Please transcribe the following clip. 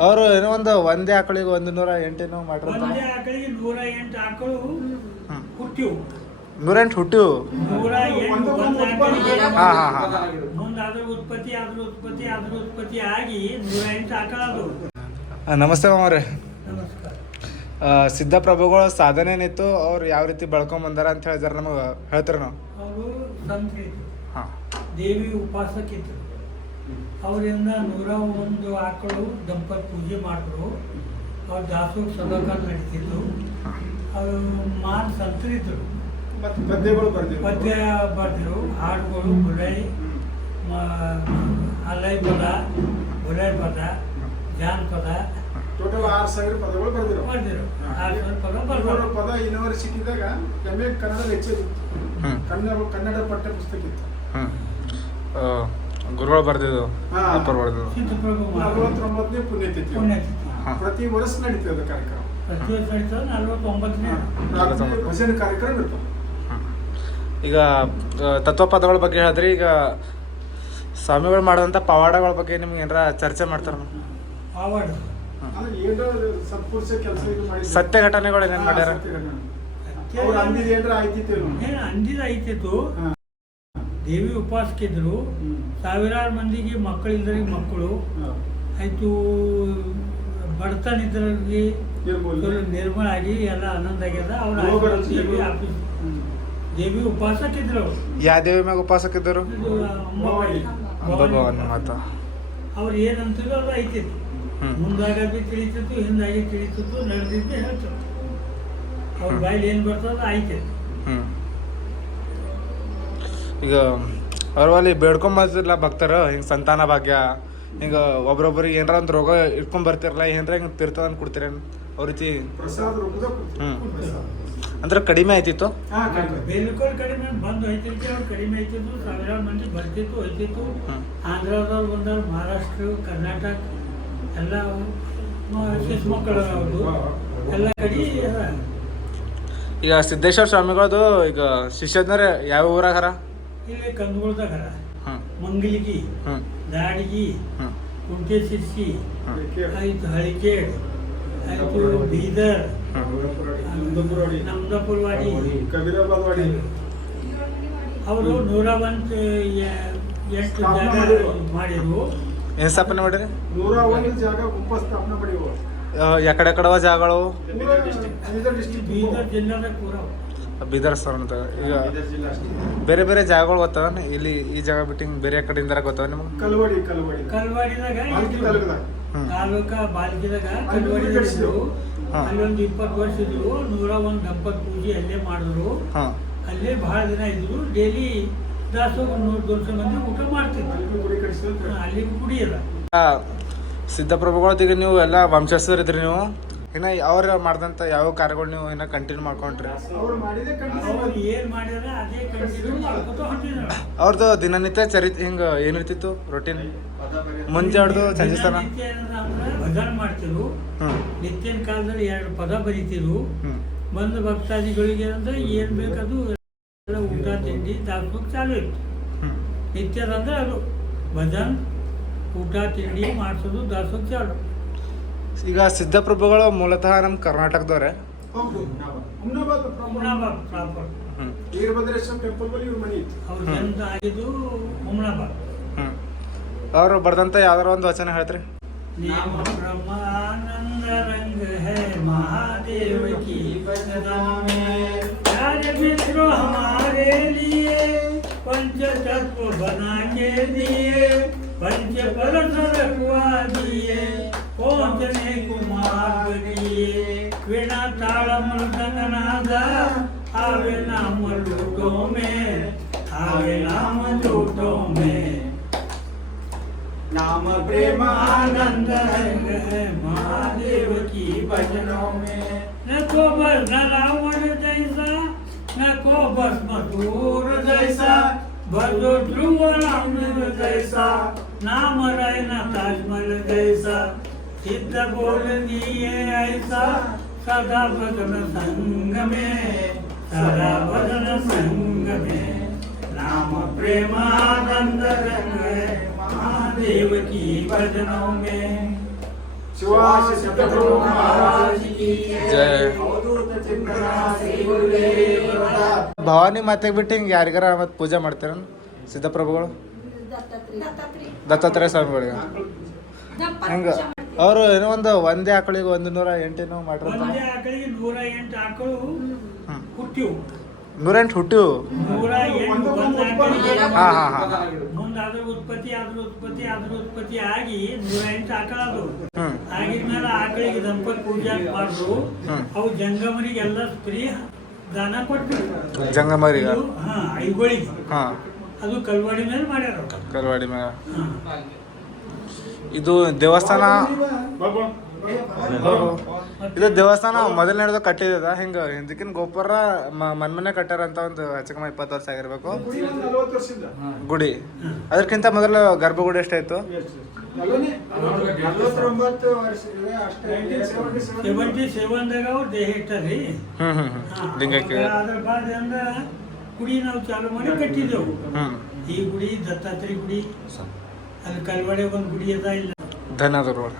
ಅವರು ಏನೋ ಒಂದು ಒಂದೇ ಆಕಳಿಗೆ ಒಂದು ನೂರ ಎಂಟೇನೋ ಮಾಡ್ರ ಒಂದೇ ಆಕಳಿಗೆ ನೂರ ಎಂಟು ಆಕಳು. ಹುಟ್ಟಿವು. ನೂರ ಎಂಟು ಹುಟ್ಟು ನೂರ ಎಂಟು ಒಂದು ಆಕಳಿಗೆ ಹಾ ಹಾ ಹಾ. ಮುಂದೆ ಅದ್ರ ಉತ್ಪತ್ತಿ ಅದ್ರ ಉತ್ಪತ್ತಿ ಅದ್ರ ಉತ್ಪತ್ತಿ ಆಗಿ ನೂರ ಎಂಟು ಆಕಳ ನಮಸ್ತೆ ನಮಸ್ಕಾರ. ಸಿದ್ಧಪ್ರಭುಗಳ ಸಾಧನೆ ಏನಿತ್ತು ಅವ್ರು ಯಾವ ರೀತಿ ಬೆಳ್ಕೊಂಡ್ ಬಂದಾರ ಅಂತ ಹೇಳಿದಾರೆ ನಮಗೆ ಹೇಳ್ತಾರೆ ನಾವು? ಅವರು ಸಂತರಿದ್ರು ಹಾಂ. ದೇವಿ ಅವರಿಂದ ನೂರ ಒಂದು ಆಕಳು ದಂಪತಿ ಪೂಜೆ ಮಾಡಿದ್ರು. ಅವ್ರು ದಾಸೋಹ ಸದಕ ನಡೀತಿದ್ರು ಅವರು ಮಾನ್ ಸಂತರಿದ್ರು ಮತ್ತೆ ಪದ್ಯಗಳು ಬರ್ದಿವಿ ಪದ್ಯ ಬರ್ದಿರು ಹಾಡುಗಳು ಬುಲೈ ಅಲೈ ಪದ ಬುಲೈ ಪದ ಜಾನಪದ ಟೋಟಲ್ ಆರು ಸಾವಿರ ಪದಗಳು ಬರ್ದಿರೋ ಬರ್ದಿರು ಆರು ಸಾವಿರ ಪದ ಪದ ಯೂನಿವರ್ಸಿಟಿದಾಗ ಎಂ ಎ ಕನ್ನಡ ಹೆಚ್ಚಿತ್ತು ಕನ್ನಡ ಕನ್ನಡ ಪಠ್ಯ ಪುಸ್ತಕ ಇತ್ತು. ಗುರುಗಳು ಬರ್ದಿದ್ದು ಹಾ. ಅಪ್ಪರ್ ಬರ್ದಿದ್ದು. ಸಿದ್ಧಪ್ರಭು ನಲವತ್ತೊಂಬತ್ತನೇ ಪುಣ್ಯತಿಥಿ. ಹಾ. ಪ್ರತಿ ವರ್ಷ ನಡೀತದೆ ಕಾರ್ಯಕ್ರಮ. ಪ್ರತಿ ವರ್ಷ ನಡೀತದೆ ನಲ್ವತ್ತೊಂಬತ್ತನೇ. ರಾತ್ರಿ ಭಜನೆ ಕಾರ್ಯಕ್ರಮ ಇರ್ತವೆ ಈಗ ಆ, ತತ್ವಪದಗಳ ಬಗ್ಗೆ ಹೇಳಿದ್ರಿ ಈಗ ಸ್ವಾಮಿಗಳು ಮಾಡಿದಂಥ ಪವಾಡಗಳ ಬಗ್ಗೆ ನಿಮ್ಗೆ ಏನಾರ ಚರ್ಚೆ ಮಾಡ್ತಾರ? ಅವಾರ್ಡ್ ಅಂದ್ರೆ ಏನೋ ಸತ್ಪುರುಷ ಕೆಲಸ ಇದು ಮಾಡಿ ಸತ್ಯ ಘಟನೆಗಳು ಏನೇನು ಮಾಡ್ಯಾರ? ಅವ್ರು ಅಂದಿದ್ದು ಏನ್ರ ಆಯ್ತಿತ್ತೇನು ಏನು? ಅಂದಿದ ಐತಿತ್ತು ಹಾ. ದೇವಿ ಉಪಾಸಕಿದ್ರು. ಸಾವಿರಾರು ಮಂದಿಗೆ ಮಕ್ಕಳಿಂದ ಮಕ್ಕಳು. ಆಯಿತು ಬಡತನ ನಿರ್ಮೂಲ. ಆಗಿ ಎಲ್ಲ ಆನಂದ ಆಗ್ಯದ ಅವ್ರ. ದೇವಿ ಆಫೀಸ್. ಹ್ಮ್. ದೇವಿ ಮ್ಯಾಗ ಉಪಾಸಕಿದ್ರು ಅಂಬಭವಾನಿ ಮಾತ. ಅವ್ರು ಏನಂತಿದ್ರು ಅದು ಐತಿತ್ತು. ಹ್ಮ್. ಮುಂದಾಗಿ ತಿಳಿತಿತ್ತು ಹಿಂದಾಗಿ ತಿಳಿತಿತ್ತು ನಡೆದಿದ್ದು ಹೇಳ್ತಾರೆ. ಅವ್ರ. ಬಾಯಲ್ಲಿ ಏನು ಬರ್ತದ ಐತಿತ್ತು ಹ್ಞೂ ಈಗ ಅವ್ರು ಅಲ್ಲಿ ಬೇಡ್ಕೊಂಬರ್ತಿರ್ಲ ಭಕ್ತರು ಹಿಂಗೆ ಸಂತಾನ ಭಾಗ್ಯ ಹಿಂಗೆ ಒಬ್ರೊಬ್ರಿಗೆ ಏನಾರ ಒಂದು ರೋಗ ಇಟ್ಕೊಂಡ್ ಬರ್ತಿರಲ್ಲ ಏನಾರ ಹಿಂಗೆ ತೀರ್ಥದನ್ನ ಕೊಡ್ತೀರೇನು ಅವ್ರ ರೀತಿ. ಹ್ಞೂ ಅಂದ್ರೆ ಕಡಿಮೆ ಆಯ್ತಿತ್ತು. ಬೇಲುಕೋಲ್ ಕಡಿಮೆ. ಬಂದು ಹೋಯ್ತಿರ್ತಿ ಅವ್ರು ಕಡಿಮೆ ಐತಿತ್ತು ಸಾವಿರಾರು ಮಂದಿ ಬರ್ತಿತ್ತು ಹೋಯ್ತಿತ್ತು. ಆಂಧ್ರದವ್ರು ಬಂದವ್ರು ಮಹಾರಾಷ್ಟ್ರ ಕರ್ನಾಟಕ ಎಲ್ಲ ಶಿಶು ಮಕ್ಕಳು ಎಲ್ಲ ಕಡೆ ಈಗ ಸಿದ್ದೇಶ್ವರ ಸ್ವಾಮಿಗಳದು ಈಗ ಶಿಷ್ಯದ್ರೆ ಯಾವ ಊರಾಗಾರ? ಇಲ್ಲಿ ಕಂದುಗುಳ್ದಾಗ ಹ್ಞೂ ಮಂಗಲಿಗಿ ಹ್ಞೂ ದಾಡಿಗಿ ಹ್ಞೂ ಕುಂಟೆ ಸಿರ್ಸಿ ಹ್ಞೂ ಆಯ್ತು ಹಳಿಕೇಡ್ ಆಯ್ತು ಬೀದರ್ ನಂದಪುರವಾಡಿ. ನಮ್ದಪುರವಾಡಿ ಕಬೀರಾಬಾದ್ ವಾಡಿ. ಅವರು ನೂರ ಒಂದು ಎ- ಎಷ್ಟು ಸ್ಥಾಪನೆ ಜಾಗ ಮಾಡಿದ್ರು. ಮಾಡಿದ್ರು ಏನು ಸ್ಥಾಪನೆ ಮಾಡಿರಿ ನೂರ ಒಂದು ಜಾಗ ಗುಂಪ ಸ್ಥಾಪನೆ ಮಾಡಿವು ಎಕಡೆ ಕಡವ ಜಾಗಗಳು ಬೀದರ್ ಡಿಸ್ಟ್ರಿಕ್ಟ್ ಬೀದರ್ ಜಿಲ್ಲಾದ ಪೂರ ಬೀದರ್ ಸರ್ ಅಂತ. ಈಗ ಬೇರೆ ಬೇರೆ ಜಾಗಗಳು ಗೊತ್ತಾವ ಇಲ್ಲಿ ಈ ಜಾಗ ಬಿಟ್ಟು ಹಿಂಗೆ ಬೇರೆ ಕಡೆಯಿಂದ ಗೊತ್ತವ ನಿಮ್ಗೆ? ಕಲ್ವಾಡಿ ಕಲ್ವಾಡಿ. ಕಲ್ವಾಡಿದಾಗ ತಾಲೂಕ ಬಾಲ್ಕಿದಾಗ ಅಲ್ಲಿ ಕಲ್ವಾಡಿ ಕಟ್ಸಿದ್ರು. ಹಾ. ಅಲ್ಲಿ ಒಂದು ಇಪ್ಪತ್ತು ವರ್ಷ ಇದ್ರು ನೂರ ಒಂದು ದಂಪತಿ ಪೂಜೆ ಅಲ್ಲೇ ಮಾಡಿದ್ರು. ಹಾಂ. ಅಲ್ಲೇ ಬಹಳ ದಿನ ಇದ್ರು ಡೈಲಿ ದಾಸೋಗ ನೂರು ದೊಡ್ಡ ಮಂದಿ ಊಟ ಮಾಡ್ತಿದ್ರು ಅಲ್ಲಿ ಕುಡಿಯಲ್ಲ ಸಿದ್ಧಪ್ರಭುಗಳದೀಗ ನೀವು ಎಲ್ಲ ವಂಶಸ್ಥರಿದ್ರಿ ನೀವು? ಇನ್ನು ಅವ್ರು ಮಾಡ್ದಂಥ ಯಾವ ಕಾರ್ಯಗಳು ನೀವು ಇನ್ನು ಕಂಟಿನ್ಯೂ ಮಾಡ್ಕೊಂಡ್ರಿ? ಅವ್ರದ್ದು ದಿನನಿತ್ಯ ಚರಿತ್ ಹಿಂಗೆ ಏನಿರ್ತಿತ್ತು ರೊಟೀನ್ ಮುಂಜಾಡ್ದು ಸಂಜೆ ತನ ಭಜನ್ ಮಾಡ್ತಿರು ನಿತ್ಯನ ಕಾಲದಲ್ಲಿ ಎರಡು ಪದ ಬರೀತಿದ್ರು. ಹ್ಞೂ ಬಂದ ಭಕ್ತಾದಿಗಳಿಗೆ ಅಂದ್ರೆ ಏನ್ ಬೇಕದು ಊಟ ತಿಂಡಿ ದಾಸೋಗ ಚಾಲು ಇತ್ತು. ನಿತ್ಯದಂದ್ರೆ ಅದು ಭಜನ್ ಊಟ ತಿಂಡಿ ಮಾಡಿಸೋದು ದಾಸೋಗ ಚಾಲು. ಈಗ ಸಿದ್ಧಪ್ರಭುಗಳು ಮೂಲತಃ ನಮ್ಮ ಕರ್ನಾಟಕದವ್ರೆ ಹೌದು ಹುಮ್ನಾಬಾದ್ ಹುಮ್ನಾಬಾದ್ ಪ್ರಾಪರ್ ಹ್ಞೂ ವೀರಭದ್ರೇಶ್ವರ ಟೆಂಪಲ್ ಬಳಿ ಇವ್ರ ಮನೆ ಇತ್ತು ಅವ್ರ ಹ್ಮ್. ಜನ್ಮ ಆಗಿದ್ದು ಹುಮ್ನಾಬಾದ್ ಹ್ಞೂ ಅವರು ಬರ್ದಂಥ ಯಾವ್ದಾರ ಒಂದು ವಚನ ಹೇಳ್ತೀರಿ नाम ब्रह्मानंद रंग है महादेव की बजना में प्यारे मित्रों हमारे लिए पंच तत्व बना के दिए पंच परस रखवा दिए मार्ग दिए बिना ताड़ मृदंगनाद आवे नाम लूटों में आवे नाम लूटों में नाम प्रेम आनंद है महादेव की भजनों में न को बस न जैसा न को बस मधुर जैसा भजो ध्रुव राम जैसा नाम रहे ताजमहल जैसा सिद्ध बोल दिए ऐसा सदा भजन संग में सदा भजन संग में नाम प्रेम आनंद रंग है महादेव की भजनों में ಶಿವ ಸಿದ್ದಪ್ರಭು ಮಹಾರಾಜ್ ಕಿ ಜೈ ಅವಧೂತ ಚಿಂತನ ಶ್ರೀ ಗುರುದೇವ ಭವಾನಿ ಮಾತೆಗೆ ಬಿಟ್ಟು ಹಿಂಗೆ ಯಾರಿಗಾರ ಮತ್ತೆ ಪೂಜೆ ಮಾಡ್ತೀರ ಸಿದ್ಧಪ್ರಭುಗಳು ದತ್ತಾತ್ರೇಯ ಸ್ವಾಮಿಗಳಿಗೆ ಹಿಂಗೆ ಅವರು ಏನೋ ಒಂದು ಒಂದೇ ಆಕಳಿಗೆ ಒಂದು ನೂರ ಎಂಟೇನೋ ಮಾಡಿರ್ತಾರೆ ಒಂದೇ ಆಕಳಿಗೆ ನೂರ ಎಂಟು ಆಕಳು. ಹುಟ್ಟಿವು. ನೂರೆಂಟು ಹುಟ್ಟಿವು. ನೂರ ಎಂಟು ಒಂದು ಆಕಳಿಗೆ ಹಾ ಹಾ ಹಾ. ಮುಂದೆ ಅದ್ರ ಉತ್ಪತ್ತಿ ಅದ್ರ ಉತ್ಪತ್ತಿ ಅದ್ರ ಉತ್ಪತ್ತಿ ಆಗಿ ನೂರ ಎಂಟು ಆಕಳ ಅದು ಹ್ಮ್. ಆಗಿದ್ಮೇಲೆ ಆಕಳಿಗೆ ದಂಪತಿ ಪೂಜೆ ಮಾಡಿದ್ರು. ಅವು ಜಂಗಮರಿಗೆಲ್ಲ ಸ್ತ್ರೀ ದಾನ ಕೊಟ್ಟು ಜಂಗಮರಿಗಳು ಇದು, ಹಾ ಐಗಳಿಗೆ. ಹಾ. ಅದು ಕಲ್ವಾಡಿ ಮೇಲೆ ಮಾಡ್ಯಾರ ಕಲ್ವಾಡಿ ಮೇಲೆ. ಹಾ. ಇದು ದೇವಸ್ಥಾನ ಇದು ದೇವಸ್ಥಾನ ಮೊದಲನೇದು ಕಟ್ಟಿದ ಹಿಂಗ ಹಿಂದಕ್ಕಿನ ಗೋಪುರ ಮನ್ಮನೆ ಮನ್ ಮನೆ ಕಟ್ಟಾರ ಅಂತ ಒಂದು ಹೆಚ್ಚು ಕಮ್ಮಿ ಇಪ್ಪತ್ತು ವರ್ಷ ಆಗಿರ್ಬೇಕು. ಗುಡಿ. ಅದಕ್ಕಿಂತ ಮೊದಲು ಗರ್ಭಗುಡಿ ಎಷ್ಟಾಯ್ತು ಹ್ಮ್ ಹ್ಮ್ ಲಿಂಗಕ್ಕೆ ಗುಡಿ ನಾವು ಚಾಲು ಮಾಡಿ ಕಟ್ಟಿದೆವು ಈ ಗುಡಿ ದತ್ತಾತ್ರಿ ಗುಡಿ. ಅಲ್ಲಿ ಕಲ್ವಾಡಿ ಒಂದು ಗುಡಿ ಅದ ಇಲ್ಲ ಧನ್ಯವಾದಗಳು